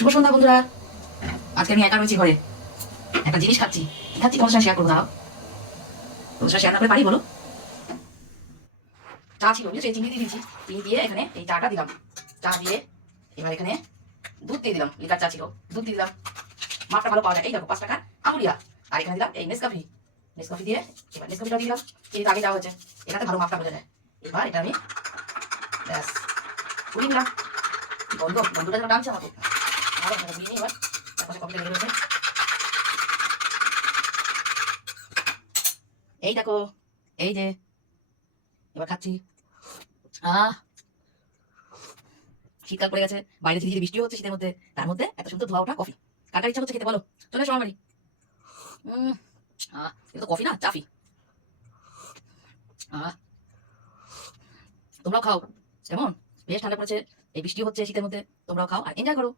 শুভ সন্ধ্যা বন্ধুরা। আজকে আমি একা রয়েছি ঘরে, একটা জিনিস খাচ্ছি। কি খাচ্ছি তোমার সাথে শেয়ার করবো, দাঁড়াও। তোমার সাথে শেয়ার না করে পারি বলো? চা ছিল, বুঝেছো, চিনি দিয়ে দিয়েছি। চিনি দিয়ে এখানে এই চাটা দিলাম। চা দিয়ে এবার এখানে দুধ দিয়ে দিলাম। লিটার চা ছিল, দুধ দিয়ে দিলাম। মাপটা ভালো পাওয়া যায়, এই দেখো 5 টাকার আমুলিয়া। আর এখানে দিলাম এই নেসকাফি। নেসকাফি দিয়ে এবার নেসকাফিটা দিয়ে দিলাম। চিনি আগে দেওয়া হয়েছে, এটাতে ভালো মাপটা বোঝা যায়। এবার এটা আমি ব্যাস উড়িয়ে দিলাম। গন্ধটা যেন টানছে আমাকে। আবার ঘুরিয়ে নিই। এবার তারপরে কফিটা লেগে রয়েছে, এই দেখো, এই যে এবার খাচ্ছি। আহ শীতকাল পড়ে গেছে, বাইরে ধীরে ধীরে বৃষ্টিও হচ্ছে শীতের মধ্যে, তার মধ্যে এত সুন্দর ধোয়া ওঠা কফি। কাটার ইচ্ছা হচ্ছে খেতে, বলো? চলে এসো আমার বাড়ি। এটা তো কফি না, চাফি। আহ তোমরাও খাও, কেমন? বেশ ঠান্ডা পড়েছে, এই বৃষ্টি হচ্ছে শীতের মধ্যে, তোমরাও খাও আর এনজয় করো।